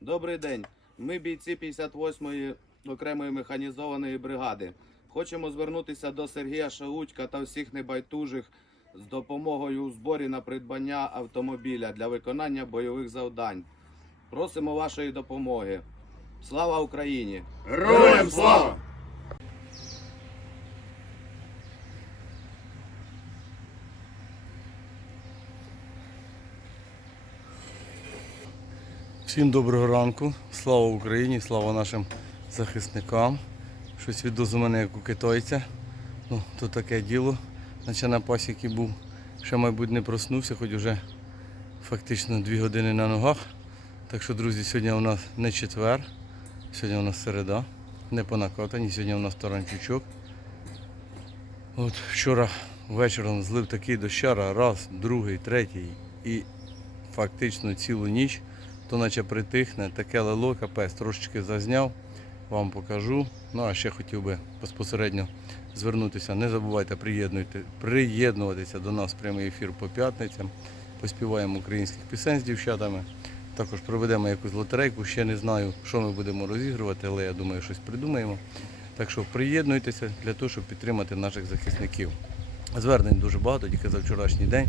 Добрий день. Ми бійці 58-ї окремої механізованої бригади. Хочемо звернутися до Сергія Шаутька та всіх небайдужих з допомогою у зборі на придбання автомобіля для виконання бойових завдань. Просимо вашої допомоги. Слава Україні! Героям слава! Всім доброго ранку, слава Україні, слава нашим захисникам. Щось відоз у мене як у китайця. Ну, то таке діло. Наче на пасіки був. Ще, мабуть, не проснувся, хоч вже фактично дві години на ногах. Так що, друзі, сьогодні у нас не четвер, сьогодні у нас середа, не по накатанні, сьогодні у нас таранчучок. От вчора вечором злив такий дощара, раз, другий, третій і фактично цілу ніч, то наче притихне, таке лило, капець, трошечки зазняв, вам покажу. Ну а ще хотів би безпосередньо звернутися. Не забувайте приєднуватися до нас в прямий ефір по п'ятницям. Поспіваємо українських пісень з дівчатами. Також проведемо якусь лотерейку. Ще не знаю, що ми будемо розігрувати, але я думаю, щось придумаємо. Так що приєднуйтеся для того, щоб підтримати наших захисників. Звернень дуже багато, тільки за вчорашній день.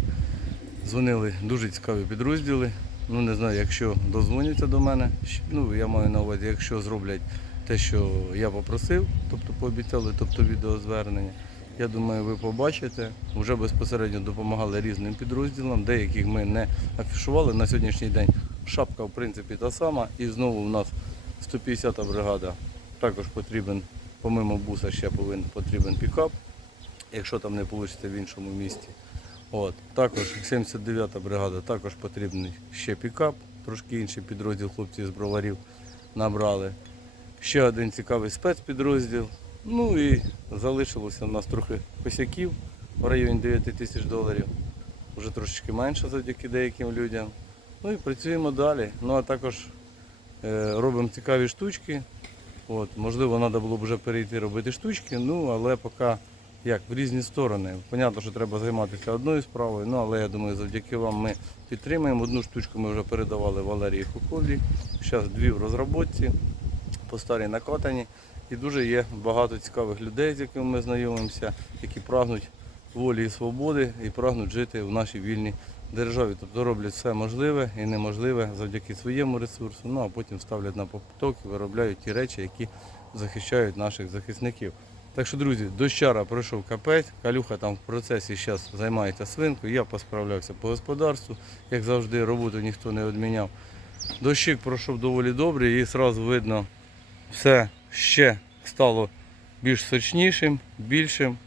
Дзвонили дуже цікаві підрозділи. Ну не знаю, якщо дозвоняться до мене, ну я маю на увазі, якщо зроблять те, що я попросив, тобто пообіцяли, тобто відеозвернення. Я думаю, ви побачите. Вже безпосередньо допомагали різним підрозділам, деяких ми не афішували на сьогоднішній день. Шапка, в принципі, та сама. І знову у нас 150-та бригада. Також потрібен, помимо буса, ще повинен потрібен пікап, якщо там не вийде в іншому місті. От. Також 79-та бригада, також потрібний ще пікап, трошки інший підрозділ хлопців з броварів набрали. Ще один цікавий спецпідрозділ. Ну і залишилося у нас трохи косяків в районі 9 тисяч доларів. Вже трошечки менше завдяки деяким людям. Ну і працюємо далі. Ну а також е, робимо цікаві штучки. От, можливо, треба було б вже перейти робити штучки, ну але поки як в різні сторони. Понятно, що треба займатися одною справою, ну але я думаю, завдяки вам ми підтримаємо. Одну штучку ми вже передавали Валерії Куколі. Зараз дві в розробці, по старій накатані. І дуже є багато цікавих людей, з якими ми знайомимося, які прагнуть волі і свободи і прагнуть жити в нашій вільній державі. Тобто роблять все можливе і неможливе завдяки своєму ресурсу, ну а потім ставлять на поток і виробляють ті речі, які захищають наших захисників. Так що, друзі, дощара пройшов капець, калюха там в процесі зараз займається свинкою, я посправлявся по господарству, як завжди, роботу ніхто не відміняв. Дощик пройшов доволі добре і одразу видно, все ще стало більш сочнішим, більшим.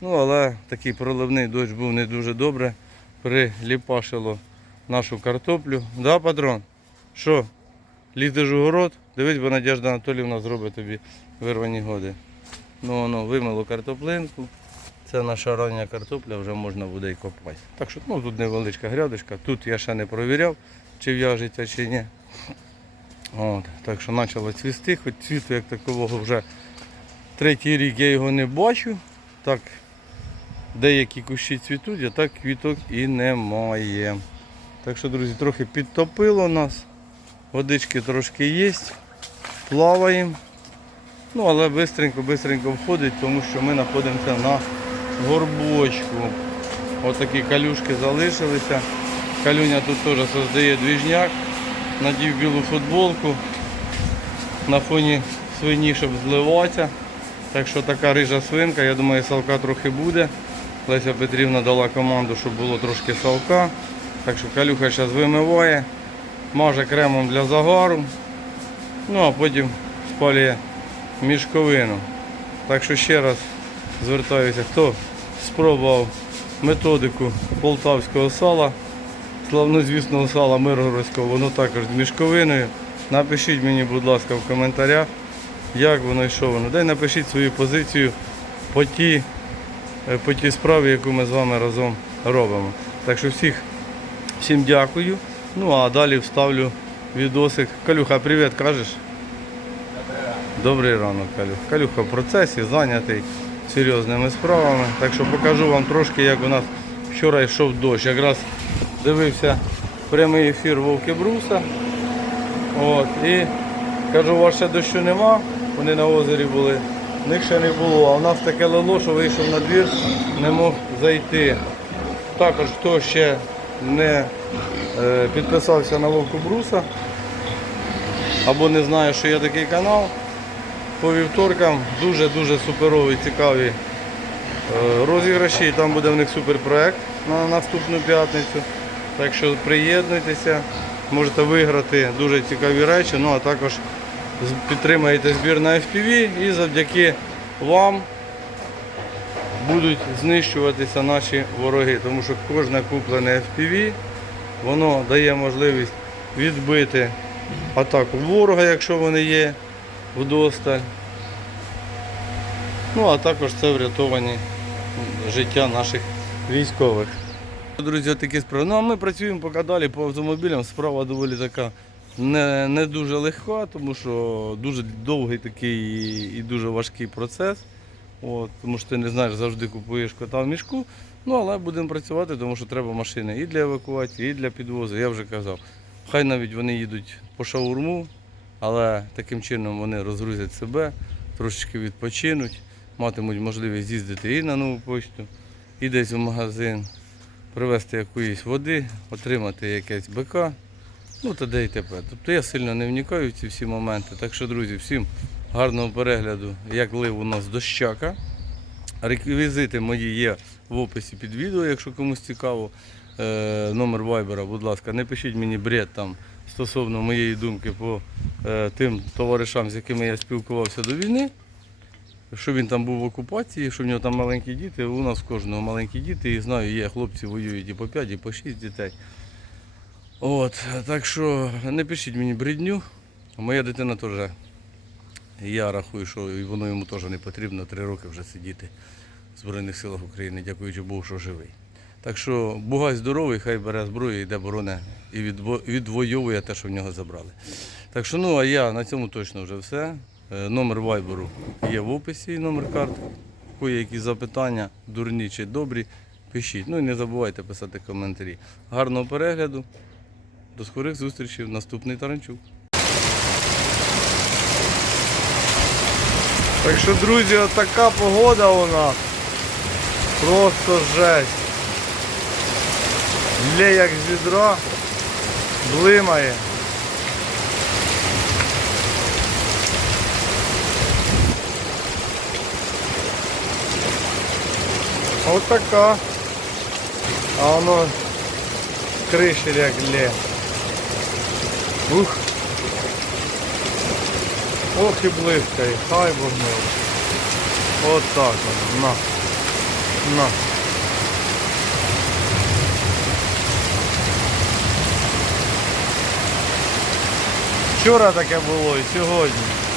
Ну, але такий проливний дощ був не дуже добре. Приліпашило нашу картоплю. Да, патрон? Що? Лізеш у город? Дивись, бо Надежда Анатоліївна зробить тобі вирвані годи. Ну, воно вимило картоплинку. Це наша рання картопля, вже можна буде і копати. Так що ну, тут невеличка грядочка. Тут я ще не провіряв, чи в'яжеться, чи ні. От, так що почало цвісти, хоч цвіту як такового вже третій рік я його не бачу. Так, деякі кущі цвітуть, а так квіток і немає. Так що, друзі, трохи підтопило нас. Водички трошки є, плаваємо. Ну, але бистренько, бистренько входить, тому що ми знаходимося на горбочку. Ось такі калюшки залишилися. Калюня тут теж создає двіжняк. Надів білу футболку на фоні свині, щоб зливатися. Так що така рижа свинка, я думаю, салка трохи буде. Леся Петрівна дала команду, щоб було трошки салка. Так що калюха зараз вимиває, маже кремом для загару. Ну а потім спалює мішковину. Так що ще раз звертаюся, хто спробував методику полтавського сала, славнозвісного сала Миргородського, воно також з мішковиною. Напишіть мені, будь ласка, в коментарях, як воно і що воно. Дай напишіть свою позицію по тій, е, по тій справі, яку ми з вами разом робимо. Так що всіх, всім дякую. Ну а далі вставлю відосик. Калюха, привіт, кажеш? Добрий ранок, Калюх. Калюха в процесі, зайнятий серйозними справами. Так що покажу вам трошки, як у нас вчора йшов дощ. Якраз дивився прямий ефір Вовки Бруса. От, і кажу, у вас ще дощу нема, вони на озері були. В них ще не було, а в нас таке лило, що вийшов на двір, не мог зайти. Також хто ще не е, підписався на Вовку Бруса або не знає, що є такий канал, по вівторкам. Дуже-дуже суперові, цікаві е, розіграші. Там буде в них суперпроект на наступну п'ятницю. Так що приєднуйтеся, можете виграти дуже цікаві речі, ну а також підтримаєте збір на FPV і завдяки вам будуть знищуватися наші вороги, тому що кожне куплене FPV, воно дає можливість відбити атаку ворога, якщо вони є вдосталь. Ну, а також це врятовані життя наших військових. Друзі, такі справи. Ну а ми працюємо поки далі по автомобілям. Справа доволі така не, не дуже легка, тому що дуже довгий такий і дуже важкий процес. От, тому що ти не знаєш, завжди купуєш кота в мішку. Ну, але будемо працювати, тому що треба машини і для евакуації, і для підвозу. Я вже казав. Хай навіть вони їдуть по шаурму, але таким чином вони розгрузять себе, трошечки відпочинуть, матимуть можливість їздити і на нову почту, і десь в магазин, привезти якоїсь води, отримати якесь БК, ну та де і т.п. Тобто я сильно не вникаю в ці всі моменти. Так що, друзі, всім гарного перегляду, як лив у нас дощака. Реквізити мої є в описі під відео, якщо комусь цікаво. Е, номер вайбера, будь ласка, не пишіть мені бред там стосовно моєї думки по е, тим товаришам, з якими я спілкувався до війни. Що він там був в окупації, що в нього там маленькі діти. У нас кожного маленькі діти, і знаю, є хлопці воюють і по 5, і по 6 дітей. От, так що не пишіть мені бредню. Моя дитина теж, я рахую, що воно йому теж не потрібно три роки вже сидіти в Збройних силах України, дякуючи Богу, що живий. Так що Бугай здоровий, хай бере зброю, йде бороне і відво- відвоює те, що в нього забрали. Так що, ну а я на цьому точно вже все. Е, Номер вайберу є в описі, номер картки. Кої які запитання, дурні чи добрі, пишіть. Ну і не забувайте писати коментарі. Гарного перегляду. До скорих зустрічей. Наступний Таранчук. Так що, друзі, от така погода у нас. Просто жесть. Лє як з відра, блимає. Ось така. А воно криші як лє. Ух. Ох і блискає, хай вогнило. От так воно. На. На. Вчора таке було і сьогодні.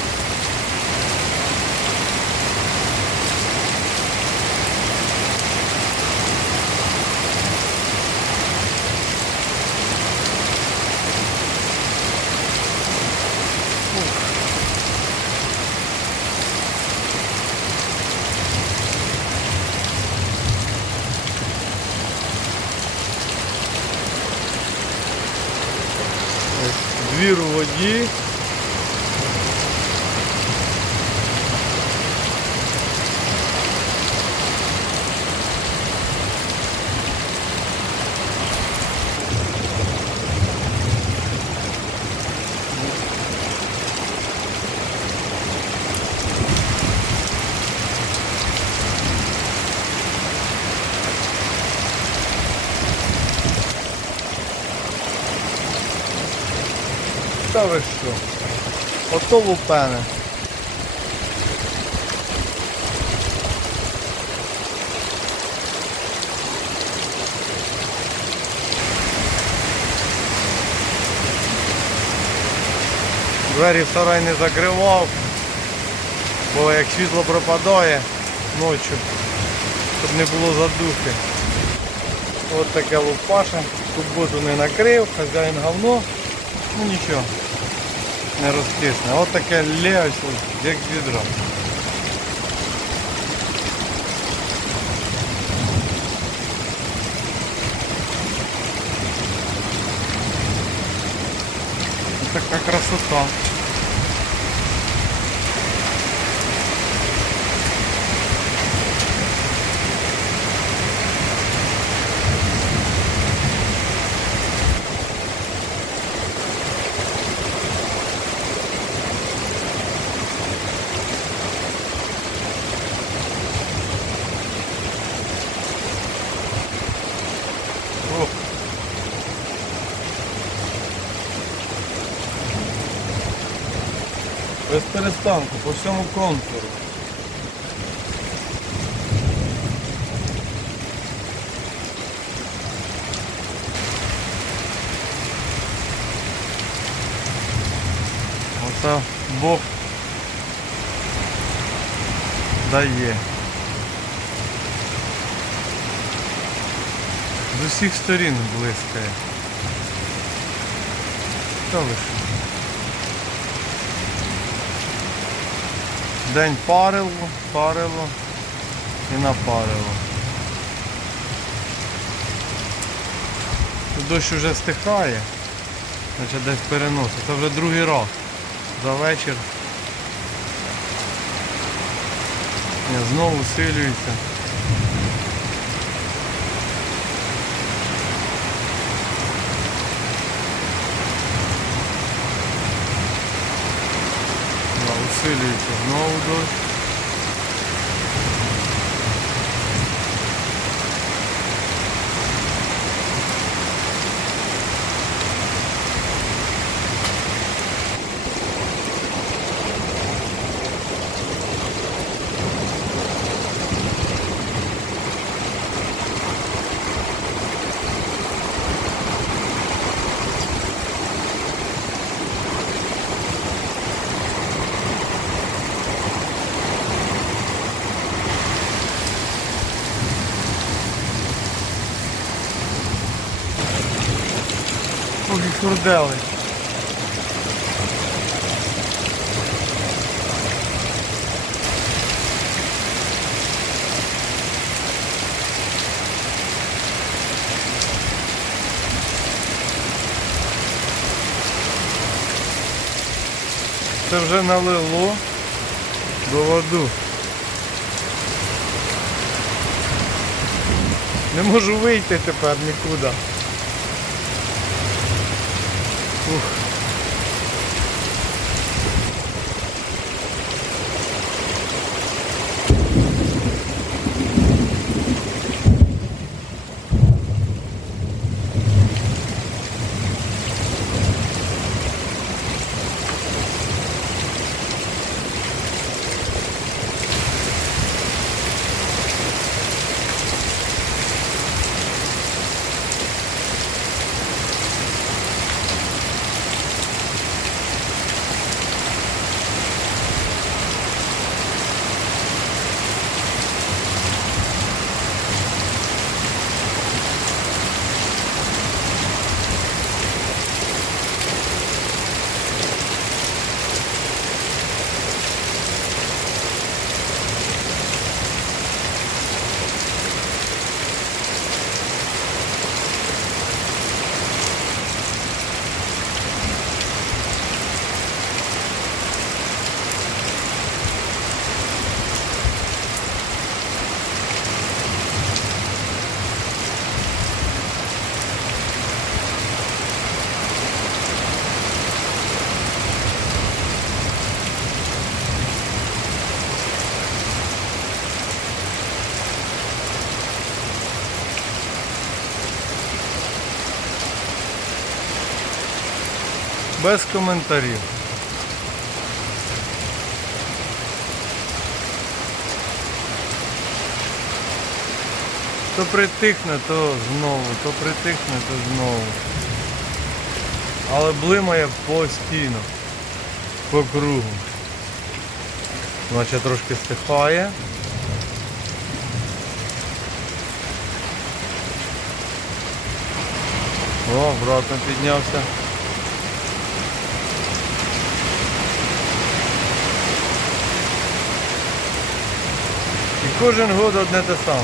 Двір у воді. Та ви що? Ото лупене. Двері в сарай не закривав, бо як світло пропадає ночі, щоб не було задухи. Ось таке лупаше, суботу не накрив, хазяїн говно, ну нічого не розкисне. Ось таке ось, як з відра. така красота. Перестанку по всьому контуру. Оце Бог дає. З усіх сторін блискає. Та ви День парило, парило і напарило. Дощ вже стихає, значить десь переносить. Це вже другий раз за вечір. Я Знову усилюється. Да, усилюється знову дощ. Хурдели. Це вже налило до воду. Не можу вийти тепер нікуди. Без коментарів. То притихне, то знову, то притихне, то знову. Але блимає постійно по кругу. Значить трошки стихає. О, обратно піднявся. кожен год одне те саме.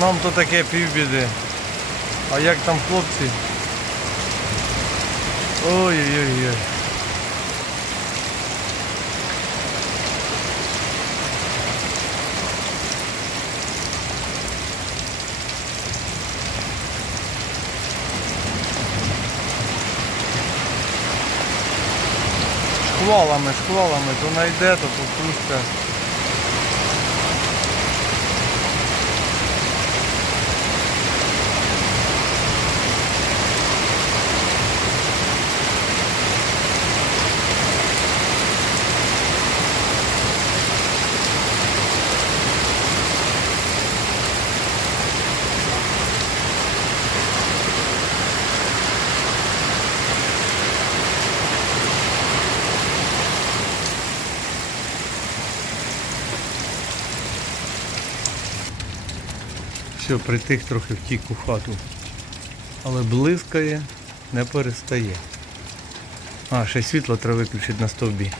Нам то таке півбіди. А як там хлопці? Ой-ой-ой. Шквалами, шквалами, то найде, то попусте. Все, притих трохи втік у хату. Але блискає, не перестає. А, ще світло треба виключити на стовбі.